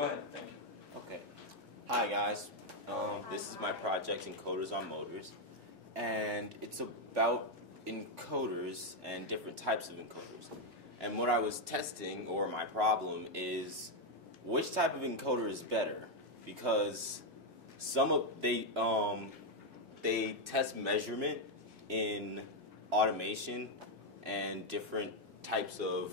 Go ahead. Thank you. Okay. Hi guys. This is my project, Encoders on Motors, and it's about encoders and different types of encoders. And what I was testing, or my problem, is which type of encoder is better, because they test measurement in automation and different types of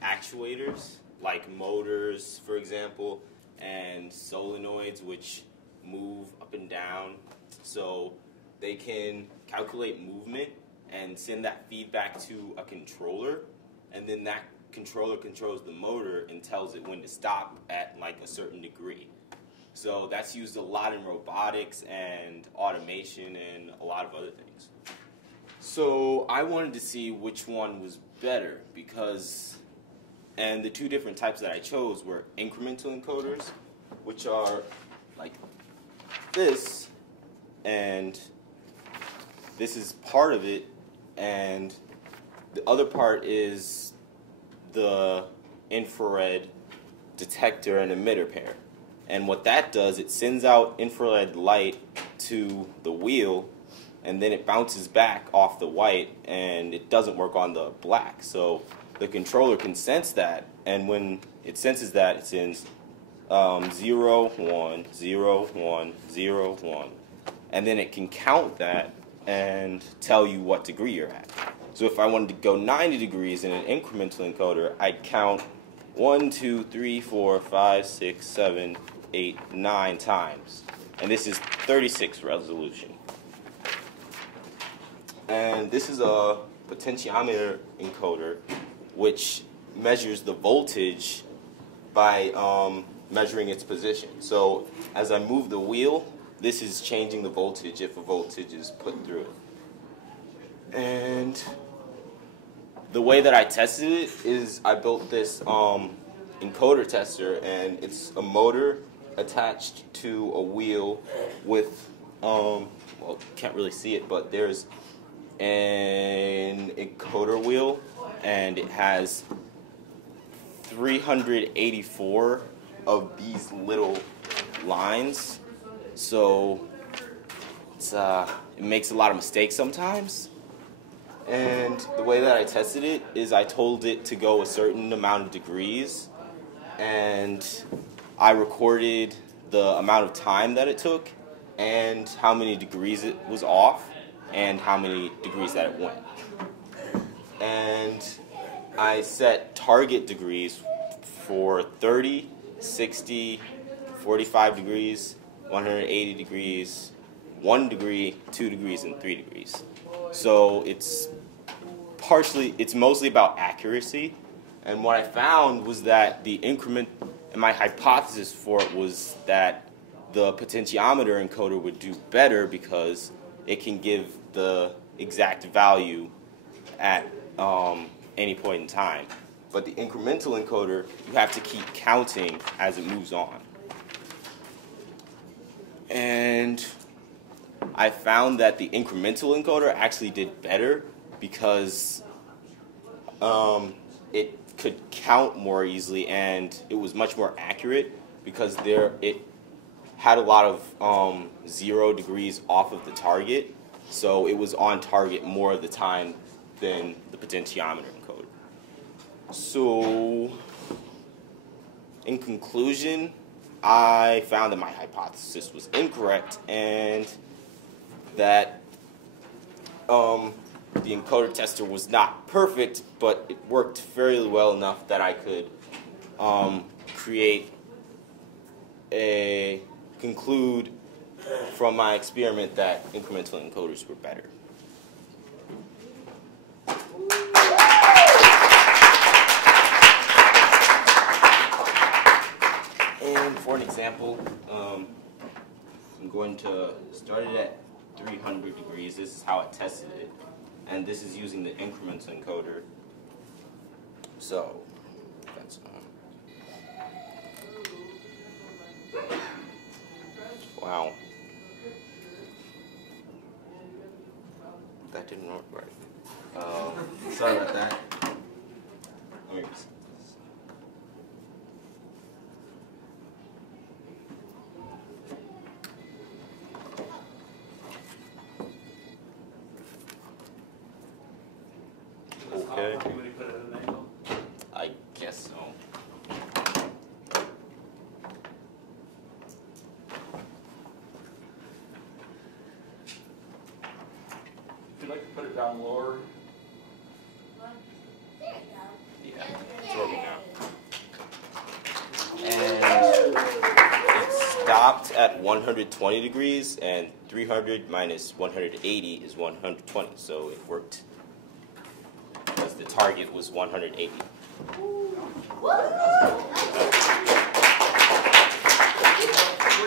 actuators, like motors, for example, and solenoids, which move up and down. So they can calculate movement and send that feedback to a controller, and then that controller controls the motor and tells it when to stop at like a certain degree. So that's used a lot in robotics and automation and a lot of other things. So I wanted to see which one was better, and the two different types that I chose were incremental encoders, which are like this, and this is part of it, and the other part is the infrared detector and emitter pair. And what that does, it sends out infrared light to the wheel, and then it bounces back off the white, and it doesn't work on the black. So the controller can sense that, and when it senses that, it sends 0, 1, 0, 1, 0, 1. And then it can count that and tell you what degree you're at. So if I wanted to go 90 degrees in an incremental encoder, I'd count 1, 2, 3, 4, 5, 6, 7, 8, 9 times. And this is 36 resolution. And this is a potentiometer encoder, which measures the voltage by measuring its position. So as I move the wheel, this is changing the voltage if a voltage is put through it. And the way that I tested it is I built this encoder tester, and it's a motor attached to a wheel with, well, can't really see it, but there's an encoder wheel, and it has 384 of these little lines. So it makes a lot of mistakes sometimes. And the way that I tested it is I told it to go a certain amount of degrees, and I recorded the amount of time that it took and how many degrees it was off and how many degrees that it went. And I set target degrees for 30, 60, 45 degrees, 180 degrees, 1 degree, 2 degrees, and 3 degrees. So it's mostly about accuracy. And what I found was that and my hypothesis for it was that the potentiometer encoder would do better because it can give the exact value at any point in time. But the incremental encoder, you have to keep counting as it moves on. And I found that the incremental encoder actually did better because it could count more easily, and it was much more accurate because it had a lot of 0 degrees off of the target, so it was on target more of the time than the potentiometer encoder. So, in conclusion, I found that my hypothesis was incorrect, and that the encoder tester was not perfect, but it worked fairly well enough that I could conclude from my experiment that incremental encoders were better. And for an example, I'm going to start it at 300 degrees. This is how I tested it. And this is using the incremental encoder. So, that's wow. That didn't work right. Sorry about that. Let me Okay. When you put it at an angle? I guess so. If you'd like to put it down lower. Yeah, throw me down. And it stopped at 120 degrees, and 300 minus 180 is 120, so it worked. Because the target was 180. 3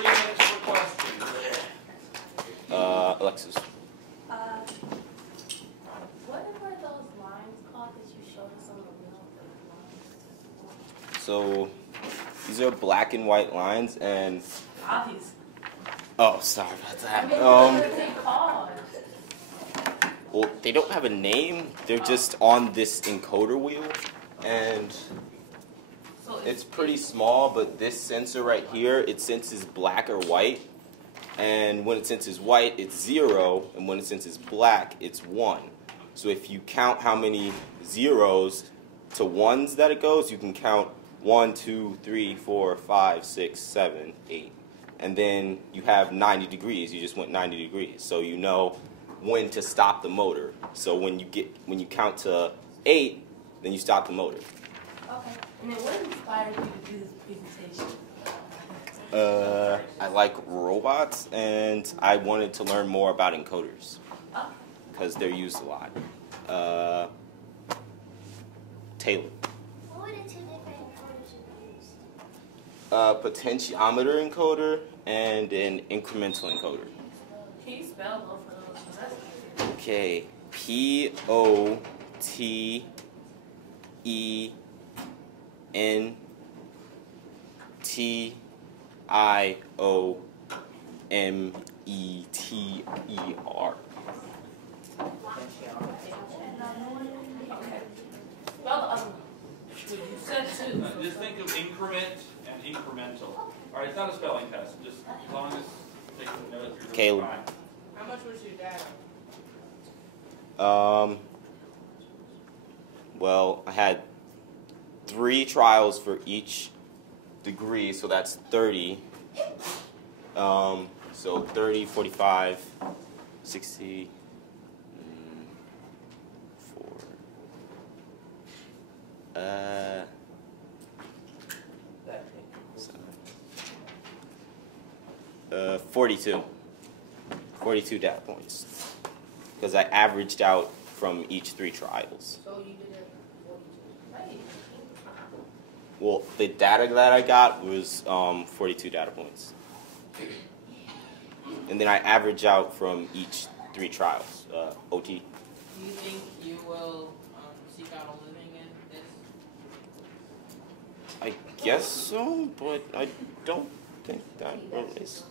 minutes for questions. Alexis. What were those lines called that you showed us on the wheel? So these are black and white lines, and Obvious. oh, sorry about that. What are they called? Well, they don't have a name. They're just on this encoder wheel, and So it's pretty small. But this sensor right here, it senses black or white, and when it senses white, it's 0, and when it senses black, it's 1. So if you count how many zeros to ones that it goes, you can count 1, 2, 3, 4, 5, 6, 7, 8. And then you have 90 degrees. You just went 90 degrees. So you know when to stop the motor. So when you count to 8, then you stop the motor. Okay. And then what inspired you to do this presentation? I like robots, and I wanted to learn more about encoders Okay. because they're used a lot. Taylor. What were the 2 different encoders you used? Potentiometer encoder and an incremental encoder. Can you spell both of those? 'Cause that's easy. Okay, Potentiometer. Okay. Spell the other one. Well, you said two. Just think of increment and incremental. All right, it's not a spelling test. Just as long as take some notes, you're Caleb. fine. How much was your data? Well, I had 3 trials for each degree, so that's 30. So 30, 45, 60, 42. 42 data points. Because I averaged out from each 3 trials. So you did it 42. Right. Well, the data that I got was 42 data points. And then I average out from each 3 trials, OT. Do you think you will seek out a living in this? I guess so, but I don't think that is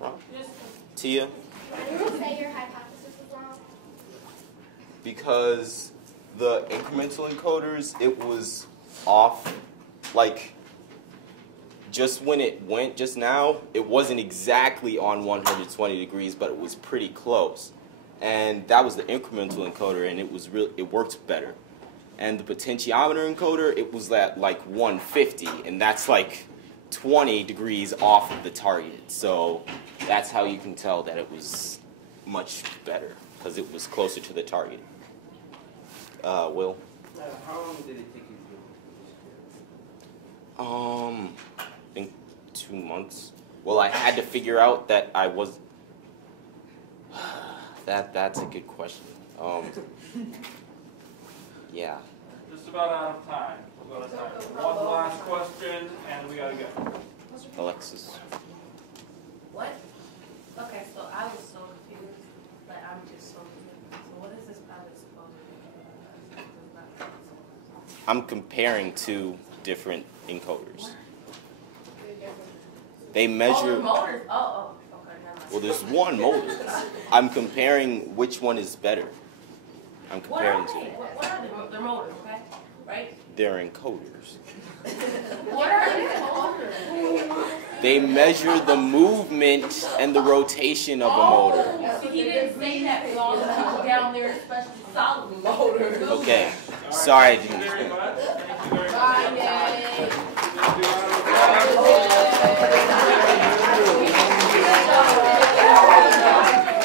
wrong. Tia? Why did you say your hypothesis was wrong? Because the incremental encoders, it was off, like, just when it went just now, it wasn't exactly on 120 degrees, but it was pretty close. And that was the incremental encoder, and it worked better. And the potentiometer encoder, it was at like 150, and that's like 20 degrees off of the target. So that's how you can tell that it was much better, because it was closer to the target. Will? How long did it take you to I think 2 months. Well, I had to figure out that I was... That's a good question. Yeah. Just about out of time. We'll go to time. One last question, and we gotta go. Alexis. What? Okay, so I was so confused. Like, I'm just so confused. So what is this pilot supposed to do? I'm comparing 2 different encoders. They Oh, measure... the motors. Oh, okay, never mind. Well, there's one motor. I'm comparing which one is better. I'm What are comparing they? 2. What are they? They're motors, okay? Right? They're encoders. What are encoders? They measure the movement and the rotation of a motor. So he didn't say that for all the people down there, especially solid motors. Okay, Sorry I Thank you didn't very explain. much. Thank you very much. Bye, yay.